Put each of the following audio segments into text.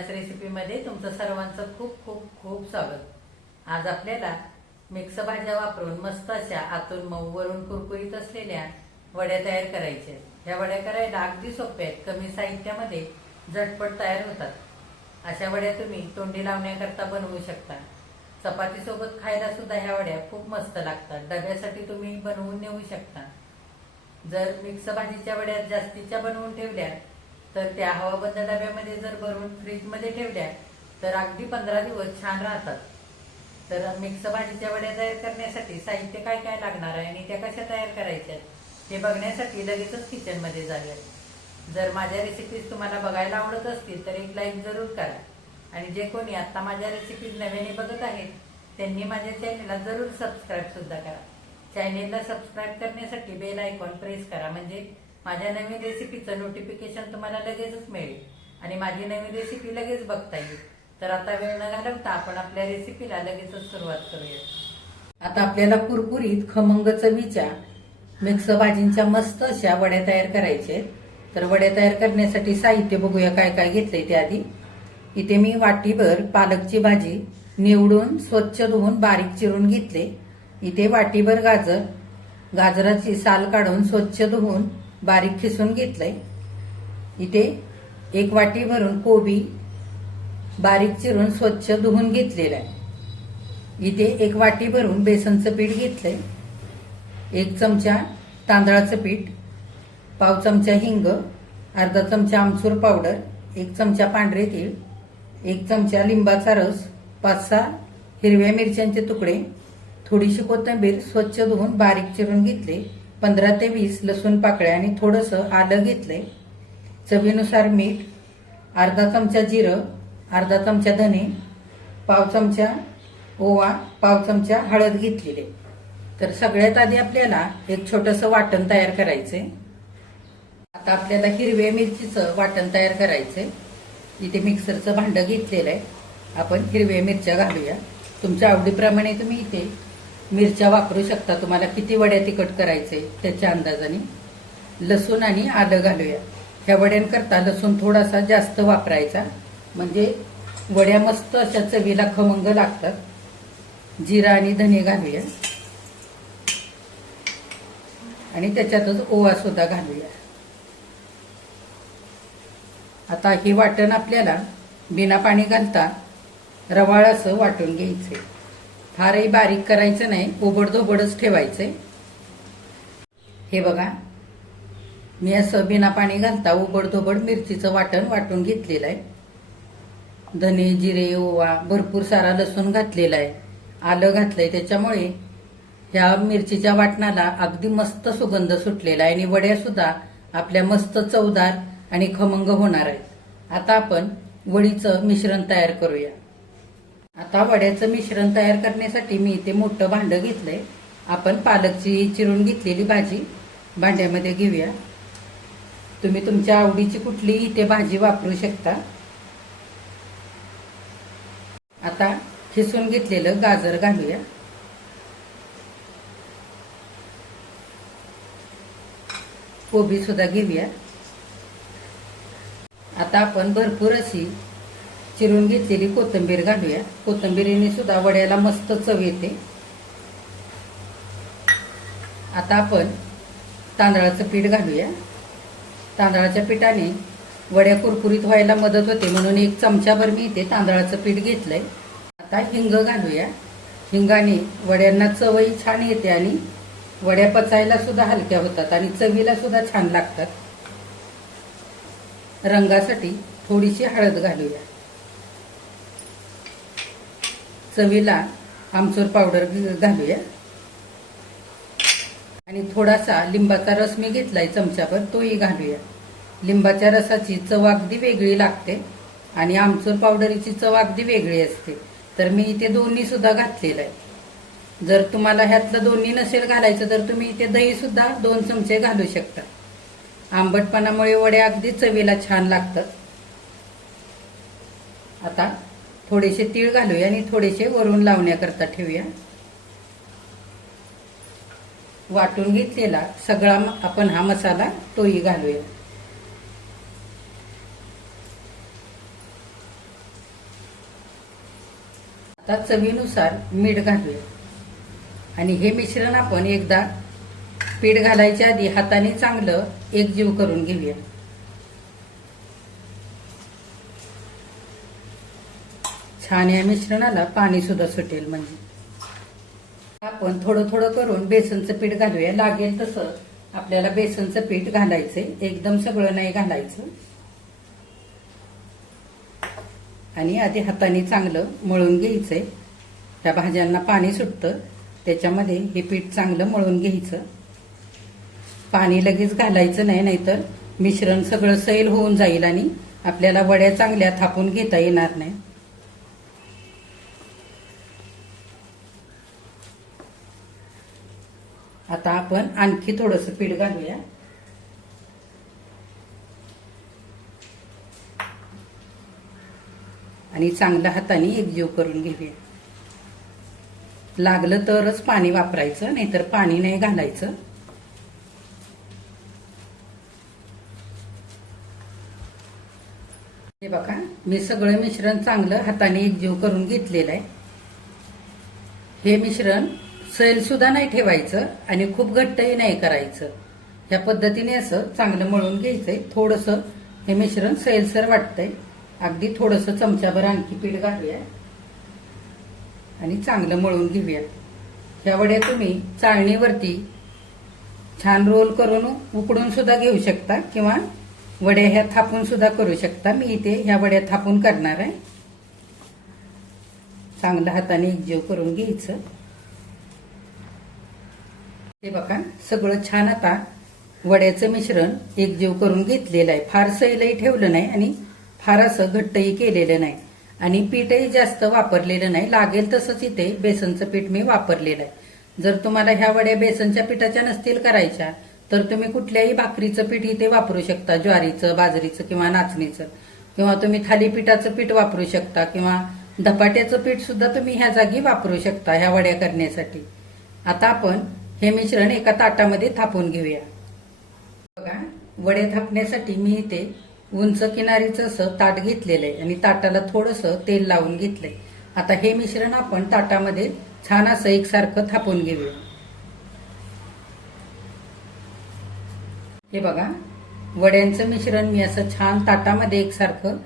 याच रेसिपीमध्ये तुमचं सर्वांचं खूप खूप खूप स्वागत. आज आपल्याला मिक्स भाज्या वापरून मस्त अशा आतून मऊ वरून कुरकुरीत असलेल्या वड्या तयार करायच्या. आहेत. ह्या वड्या करायला अगदी सोप्या आहेत. कमी साहित्यामध्ये झटपट तयार होतात. अशा वड्या तुम्ही तोंडी लावण्याकरता बनवू शकता. चपातीसोबत खायला सुद्धा ह्या वड्या खूप मस्त लागतात. डब्यासाठी तुम्ही बनवून नेऊ शकता. जर मिक्स भाजीच्या वड्या जास्तीच्या बनवून ठेवल्या तर त्या हवाबंद डब्यामध्ये जर भरून फ्रीजमध्ये ठेवल्या तर अगदी पंधरा दिवस छान राहतात. तर मिक्स भाजीच्या वड्या तयार करण्यासाठी साहित्य काय काय लागणार आहे आणि त्या कशा तयार करायच्या हे बघण्यासाठी लगेचच किचनमध्ये जाऊया. जर माझ्या रेसिपीज तुम्हाला बघायला आवडत असतील तर एक लाईक जरूर करा. आणि जे कोणी आता माझ्या रेसिपीज नव्याने बघत आहेत त्यांनी माझ्या चॅनेलला जरूर सबस्क्राईब सुद्धा करा. चॅनेलला सबस्क्राईब करण्यासाठी बेल आयकॉन प्रेस करा म्हणजे माझ्या नवीन रेसिपीचं नोटिफिकेशन तुम्हाला लगेचच मिळेल. आणि माझी नवीन रेसिपी लगेच बघता येईल. तर आता वेळ न घालवता आपण आपल्या रेसिपीला लगेचच सुरुवात करूया आता आपल्याला कुरकुरीत खमंग चवीच्या मिक्स भाजींच्या मस्त अशा वड्या तयार करायचे आहेत. तर वड्या तयार करण्यासाठी साहित्य बघूया काय काय घेतलंय ते आधी. इथे मी वाटीभर पालकची भाजी निवडून स्वच्छ धुवून बारीक चिरून घेतले. इथे वाटीभर गाजर गाजराची साल काढून स्वच्छ धुवून बारीक खिसून घेतलंय. इथे एक वाटी भरून कोबी बारीक चिरून स्वच्छ धुवून घेतलेला आहे. इथे एक वाटी भरून बेसनचं पीठ घेतलंय. एक चमचा तांदळाचं पीठ पाव चमचा हिंग अर्धा चमचा आमचूर पावडर एक चमचा पांढरे तीळ एक चमचा लिंबाचा रस पाच सहा हिरव्या मिरच्यांचे तुकडे थोडीशी कोथिंबीर स्वच्छ धुवून बारीक चिरून घेतले. पंधरा ते वीस लसूण पाकळ्या आणि थोडंसं आलं घेतलंय. चवीनुसार मीठ अर्धा चमचा जिरं अर्धा चमचा धने पाव चमचा ओवा पाव चमचा हळद घेतलेले. तर सगळ्यात आधी आपल्याला एक छोटंसं वाटण तयार करायचंय. आता आपल्याला हिरव्या मिरचीचं वाटण तयार करायचंय. इथे मिक्सरचं भांडं घेतलेलं आहे. आपण हिरव्या मिरच्या घालूया. तुमच्या आवडीप्रमाणे तुम्ही इथे मिरच्या वापरू शकता. तुम्हाला किती वड्या तिखट करायचे त्याच्या अंदाजाने. लसूण आणि आलं घालूया. ह्या वड्यांकरता लसूण थोडासा जास्त वापरायचा. म्हणजे वड्या मस्त अशा चवीला खमंग लागतात. जिरा आणि धने घालूया. आणि त्याच्यातच ओवा सुद्धा घालूया. आता हे वाटण आपल्याला बिना पाणी घालता रवाळ असं वाटून घ्यायचंय. फारही बारीक करायचं नाही ओबडधोबडच ठेवायचंय. हे बघा मी असं बिना पाणी घालता ओबडधोबड मिरचीचं वाटण वाटून घेतलेलं आहे. धने जिरे ओवा भरपूर सारा लसूण घातलेला आहे. आलं घातलंय त्याच्यामुळे ह्या मिरचीच्या वाटणाला अगदी मस्त सुगंध सुटलेला आहे आणि वड्या सुद्धा आपल्या मस्त चवदार आणि खमंग होणार आहेत. आता आपण वडीचं मिश्रण तयार करूया. आता वड्याचं मिश्रण तयार करण्यासाठी मी इथे मोठं भांडं घेतलंय. आपण पालकची चिरून घेतलेली भाजी भांड्यामध्ये घेऊया. तुम्ही तुमच्या आवडीची कुठलीही इथे भाजी वापरू शकता. आता खिसून घेतलेलं गाजर घालूया. कोबी सुद्धा घेऊया. आता आपण भरपूर अशी चिरून घेतलेली कोथिंबीर घालूया. कोथिंबीरीने सुद्धा वड्याला मस्त चव येते. आता आपण तांदळाचं पीठ घालूया. तांदळाच्या पिठाने वड्या कुरकुरीत व्हायला मदत होते म्हणून एक चमचाभर मी इथे तांदळाचं पीठ घेतलंय. आता हिंग घालूया. हिंगाने वड्यांना चवही छान येते आणि वड्या पचायला सुद्धा हलक्या होतात आणि चवीला सुद्धा छान लागतात. रंगासाठी थोडीशी हळद घालूया. चवीला आमचूर पावडर घालूया आणि थोडासा लिंबाचा रस मी घेतलाय चमचाभर तोही घालूया. लिंबाच्या रसाची चव अगदी वेगळी लागते आणि आमचूर पावडरीची चव अगदी वेगळी असते. तर मी इथे दोन्ही सुद्धा घातलेलं आहे. जर तुम्हाला ह्यातलं दोन्ही नसेल घालायचं तर तुम्ही इथे दही सुद्धा दोन चमचे घालू शकता. आंबटपणामुळे वड्या अगदी चवीला छान लागतात. आता थोडेसे तीळ घालूया आणि थोडेसे वरून लावण्याकरता ठेवूया. वाटून घेतलेला सगळा आपण हा मसाला तोही घालूया. आता चवीनुसार मीठ घालूया. आणि हे मिश्रण आपण एकदा पीठ घालायच्या आधी हाताने चांगलं एकजीव करून घेऊया. छान या मिश्रणाला पाणी सुद्धा सुटेल म्हणजे. आपण थोडं थोडं करून बेसनचं पीठ घालूया. लागेल तसं आपल्याला बेसनचं पीठ घालायचंय. एकदम सगळं नाही घालायचं. आणि आधी हाताने चांगलं मळून घ्यायचंय. त्या भाज्यांना पाणी सुटतं. त्याच्यामध्ये हे पीठ चांगलं मळून घ्यायचं. पाणी लगेच घालायचं नाही नाहीतर मिश्रण सगळं सैल होऊन जाईल आणि आपल्याला वड्या चांगल्या थापून घेता येणार नाही. आता आपण आणखी थोडस पीठ घालूया. आणि चांगल्या हाताने एकजीव करून घेऊया. लागलं तरच पाणी वापरायचं नाहीतर पाणी नाही घालायचं. हे बघा मी सगळं मिश्रण चांगलं हाताने एकजीव करून घेतलेलं आहे. हे मिश्रण सैल सुद्धा नाही ठेवायचं आणि खूप घट्टही नाही करायचं. या पद्धतीने असं चांगलं मळून घ्यायचंय. थोडंसं हे मिश्रण सैलसर वाटतंय. अगदी थोडंसं चमच्याभर आणखी पीठ घालूया. आणि चांगलं मळून घेऊया. ह्या वड्या तुम्ही चाळणीवरती छान रोल करून उकडून सुद्धा घेऊ शकता किंवा वड्या ह्या थापून सुद्धा करू शकता. मी इथे ह्या वड्या थापून करणार आहे. चांगलं हाताने एकजीव करून घ्यायचं. हे बघा सगळं छान आता वड्याचं मिश्रण एकजीव करून घेतलेलं आहे. फार सैलही ठेवलं नाही आणि फार असं घट्टही केलेलं नाही. आणि पीठही जास्त वापरलेलं नाही. लागेल तसंच इथे बेसनचं पीठ मी वापरलेलं आहे. जर तुम्हाला ह्या वड्या बेसनच्या पिठाच्या नसतील करायच्या तर तुम्ही कुठल्याही भाकरीचं पीठ इथे वापरू शकता. ज्वारीचं बाजरीचं किंवा नाचणीचं. किंवा तुम्ही थालीपीठाचं पीठ वापरू शकता किंवा धपाट्याचं पीठ सुद्धा तुम्ही ह्या जागी वापरू शकता ह्या वड्या करण्यासाठी. आता आपण हे मिश्रण एका ताटामध्ये थापून घेऊया. बघा वडे थापण्यासाठी मी इथे उंच किनारीचं असं ताट घेतलेलं आहे आणि ताटाला थोडंसं तेल लावून घेतलंय. आता हे मिश्रण आपण ताटामध्ये छान असं एकसारखं थापून घेऊया. हे बघा वड्यांचं मिश्रण मी असं छान ताटामध्ये एकसारखं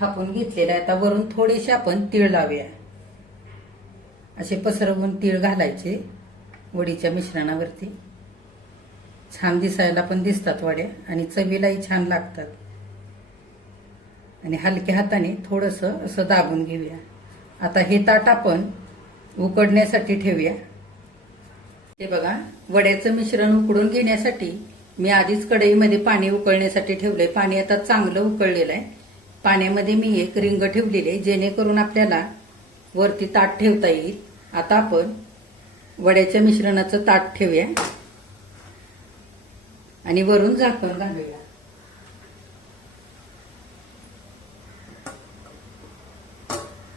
थापून घेतलेलं आहे. आता वरून थोडेसे आपण तीळ लावूया. असे पसरवून तीळ घालायचे. वडीच्या मिश्रणावरती. छान दिसायला पण दिसतात वड्या आणि चवीलाही छान लागतात. आणि हलक्या हाताने थोडस असं दाबून घेऊया. आता हे ताट आपण उकडण्यासाठी ठेवूया. हे बघा वड्याचं मिश्रण उकडून घेण्यासाठी मी आधीच कढईमध्ये पाणी उकळण्यासाठी ठेवलंय. पाणी आता चांगलं उकळलेलं आहे. पाण्यामध्ये मी एक रिंग ठेवलेली आहे जेणेकरून आपल्याला वरती ताट ठेवता येईल. आता आपण वड्याच्या मिश्रणाचं ताट ठेवूया. आणि वरून झाकण घालूया.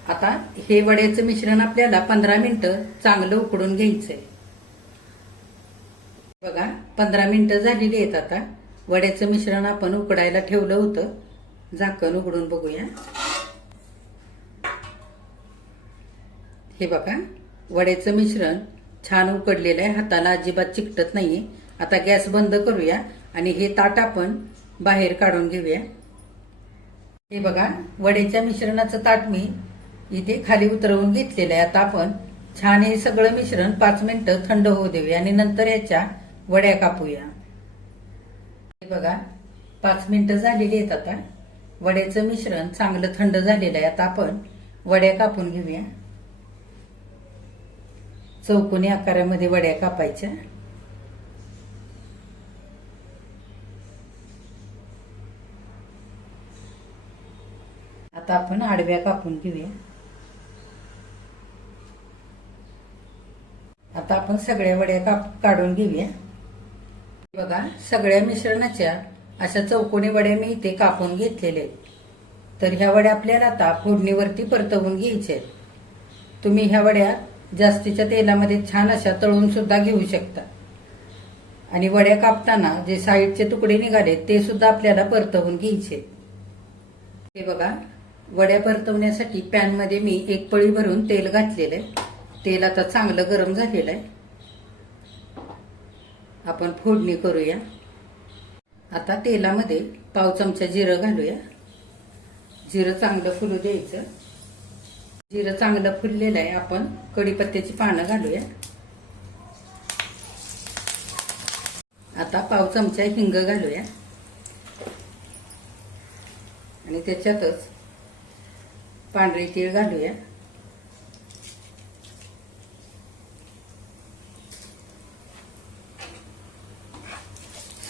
आता हे वड्याचं मिश्रण आपल्याला पंधरा मिनिटं चांगलं उकडून घ्यायचंय. बघा पंधरा मिनिटं झालेली आहेत आता. वड्याचं मिश्रण आपण उकडायला ठेवलं होतं. झाकण उघडून बघूया. हे बघा वड्याचं मिश्रण छान उकडलेलं आहे. हाताला अजिबात चिकटत नाहीये. आता गॅस बंद करूया आणि हे ताट आपण बाहेर काढून घेऊया. हे बघा वड्याच्या मिश्रणाचं ताट मी इथे खाली उतरवून घेतलेलं आहे. आता आपण छान हे सगळं मिश्रण पाच मिनिटं थंड होऊ देऊया आणि नंतर याच्या वड्या कापूया. हे बघा पाच मिनिटं झालेली आहेत आता. वड्याचं मिश्रण चांगलं थंड झालेलं आहे. आता आपण वड्या कापून घेऊया. चौकोनी आकारामध्ये वड्या कापायच्या. आता आपण आडव्या कापून घेऊया. आता आपण सगळ्या वड्या काप काढून घेऊया. बघा सगळ्या मिश्रणाच्या अशा चौकोनी वड्या मी इथे कापून घेतलेले आहेत. तर ह्या वड्या आपल्याला आता फोडणीवरती परतवून घ्यायच्या आहेत. तुम्ही ह्या वड्या जास्तीच्या तेलामध्ये छान अशा तळून सुद्धा घेऊ शकता. आणि वड्या कापताना जे साईडचे तुकडे निघाले ते सुद्धा आपल्याला परतवून घ्यायचे. हे बघा वड्या परतवण्यासाठी पॅनमध्ये मी एक पळी भरून तेल घातलेलं आहे. तेल आता चांगलं गरम झालेलं आहे. आपण फोडणी करूया. आता तेलामध्ये पाव चमचा जिरं घालूया. जिरं चांगलं फुलू द्यायचं. जिरं चांगलं फुललेलं आहे आपण. कढीपत्त्याची पानं घालूया. आता पाव चमचा हिंग घालूया. आणि त्याच्यातच पांढरे तीळ घालूया.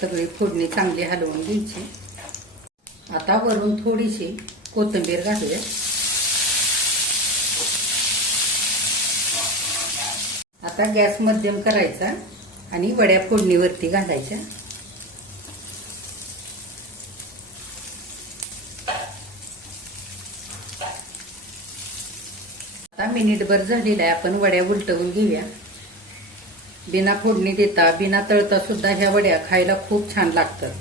सगळी फोडणी चांगली हलवून घ्यायची. आता वरून थोडीशी कोथिंबीर घालूया. आता गॅस मध्यम करायचा आणि वड्या फोडणीवरती घालायच्या. आता मिनिटभर झालेला आहे आपण वड्या उलटवून घेऊया. बिना फोडणी देता बिना तळता सुद्धा ह्या वड्या खायला खूप छान लागतात.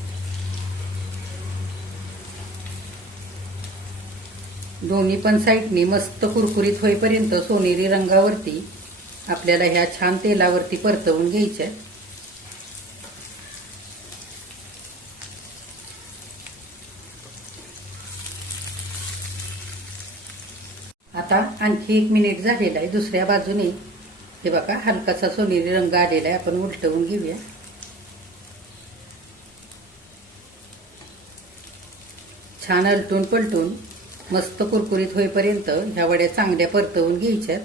दोन्ही पण साईडनी मस्त कुरकुरीत होईपर्यंत सोनेरी रंगावरती आपल्याला ह्या छान तेलावरती परतवून घ्यायच्या आता आणखी एक मिनिट झालेला आहे दुसऱ्या बाजूने. हे बघा हलकासा सोनेरी रंग आलेला आहे आपण उलटवून घेऊया. छान अलटून पलटून मस्त कुरकुरीत होईपर्यंत ह्या वड्या चांगल्या परतवून घ्यायच्यात.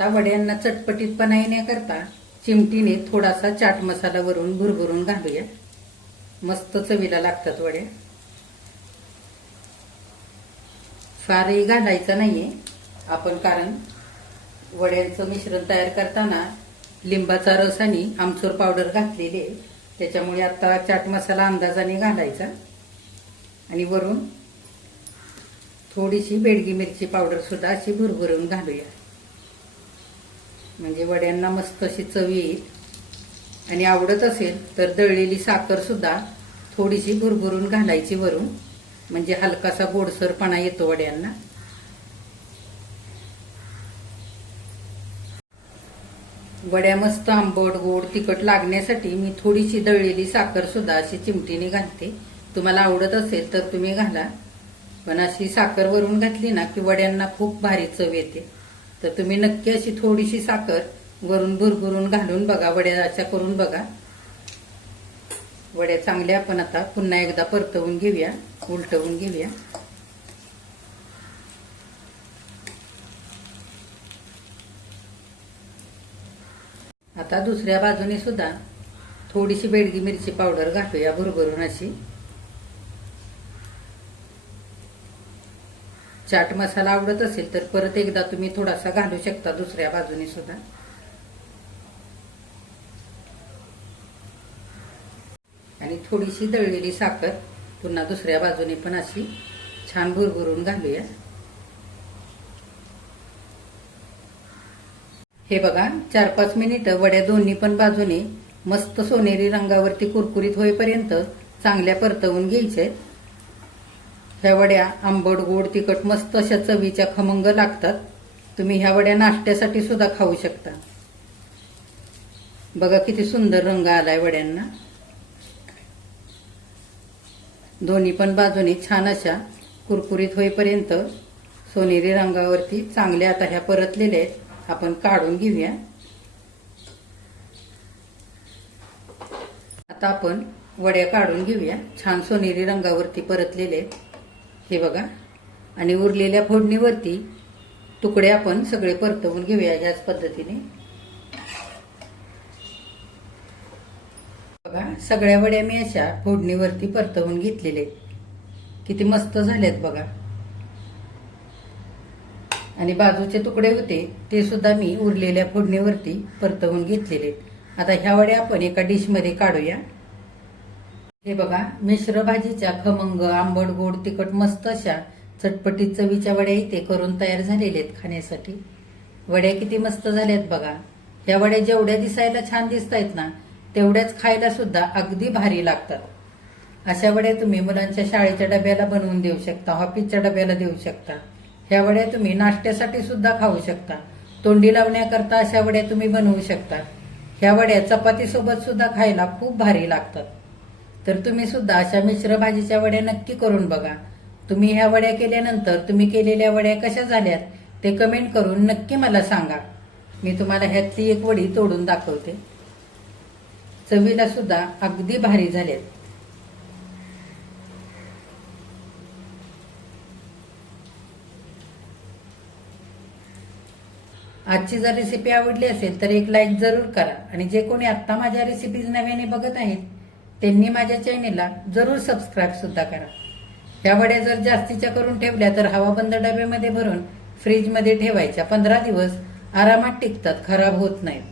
आता वड्यांना चटपटीतपणा येण्याकरता चिमटीने थोडासा चाट मसाला वरून भुरभुरून घालूया. मस्त चवीला लागतात वड्या. फारही घालायचं नाहीये आपण कारण वड्यांचं मिश्रण तयार करताना लिंबाचा रस आणि आमचूर पावडर घातलेली आहे. त्याच्यामुळे आता चाट मसाला अंदाजाने घालायचा. आणि वरून थोडीशी बेडगी मिरची पावडर सुद्धा अशी भुरभुरून घालूया. म्हणजे वड्यांना मस्त अशी चव येईल. आणि आवडत असेल तर दळलेली साखर सुद्धा थोडीशी भुरभुरून घालायची वरून. म्हणजे हलकासा गोडसरपणा येतो वड्यांना. वड्या मस्त आंबट गोड तिखट लागण्यासाठी मी थोडीशी दळलेली साखर सुद्धा अशी चिमटीने घालते. तुम्हाला आवडत असेल तर तुम्ही घाला. पण अशी साखर वरून घातली ना की वड्यांना खूप भारी चव येते. तर तुम्ही नक्की अशी थोडीशी साखर वरून भुरभुरून घालून बघा वड्याच्या करून बघा. वड्या चांगल्या आपण आता पुन्हा एकदा परतवून घेऊया उलटवून घेऊया. आता दुसऱ्या बाजूने सुद्धा थोडीशी बेडगी मिरची पावडर घालूया भुरभरून अशी. चाट मसाला आवडत असेल तर परत एकदा तुम्ही थोडासा घालू शकता दुसऱ्या बाजूने सुद्धा. आणि थोडीशी दळलेली साखर पुन्हा दुसऱ्या बाजूने पण अशी छान भुरभुरून घालूया. हे बघा चार पाच मिनिटं वड्या दोन्ही पण बाजूने मस्त सोनेरी रंगावरती कुरकुरीत होईपर्यंत चांगल्या परतवून घ्यायचे. ह्या वड्या आंबट गोड तिखट मस्त अशा चवीच्या खमंग लागतात. तुम्ही ह्या वड्या नाश्त्यासाठी सुद्धा खाऊ शकता. बघा किती सुंदर रंग आलाय वड्यांना. दोन्ही पण बाजूनी छान अशा कुरकुरीत होईपर्यंत सोनेरी रंगावरती चांगल्या आता ह्या परतलेल्या आहेत. आपण काढून घेऊया. आता आपण वड्या काढून घेऊया. छान सोनेरी रंगावरती परतलेले आहेत. हे बघा. आणि उरलेल्या फोडणीवरती तुकडे आपण सगळे परतवून घेऊया याच पद्धतीने. बघा सगळ्या वड्या मी अशा फोडणीवरती परतवून घेतलेले किती मस्त झाल्यात बघा. आणि बाजूचे तुकडे होते ते सुद्धा मी उरलेल्या फोडणीवरती परतवून घेतलेले आता ह्या वड्या आपण एका डिशमध्ये काढूया. हे बघा मिश्र भाजीच्या खमंग आंबट गोड तिखट मस्त अशा चटपटीत चवीच्या वड्या इथे करून तयार झालेल्या आहेत खाण्यासाठी. वड्या किती मस्त झाल्यात बघा. ह्या वड्या जेवढ्या दिसायला छान दिसत आहेत ना तेवढ्याच खायला सुद्धा अगदी भारी लागतात. अशा वड्या तुम्ही मुलांच्या शाळेच्या डब्याला बनवून देऊ शकता ऑफिसच्या डब्याला देऊ शकता. ह्या वड्या तुम्ही नाश्त्यासाठी सुद्धा खाऊ शकता. तोंडी लावण्याकरता अशा वड्या तुम्ही बनवू शकता. ह्या वड्या चपातीसोबत सुद्धा खायला खूप भारी लागतात. तर तुम्ही सुद्धा अशा मिश्र भाजीच्या वड्या नक्की करून बघा. तुम्ही ह्या वड्या केल्यानंतर तुम्ही केलेल्या वड्या कशा झाल्यात ते कमेंट करून नक्की मला सांगा. मी तुम्हाला ह्यातली एक वडी तोडून दाखवते. चवीला सुद्धा अगदी भारी झाल्यात. आजची जर रेसिपी आवडली असेल तर एक लाईक जरूर करा. आणि जे कोणी आत्ता माझ्या रेसिपीज नव्याने बघत आहेत त्यांनी माझ्या चॅनेलला जरूर सबस्क्राईब सुद्धा करा. ह्या वड्या जर जास्तीच्या करून ठेवल्या तर हवाबंद डब्यामध्ये भरून फ्रीजमध्ये ठेवायच्या. पंधरा दिवस आरामात टिकतात खराब होत नाहीत.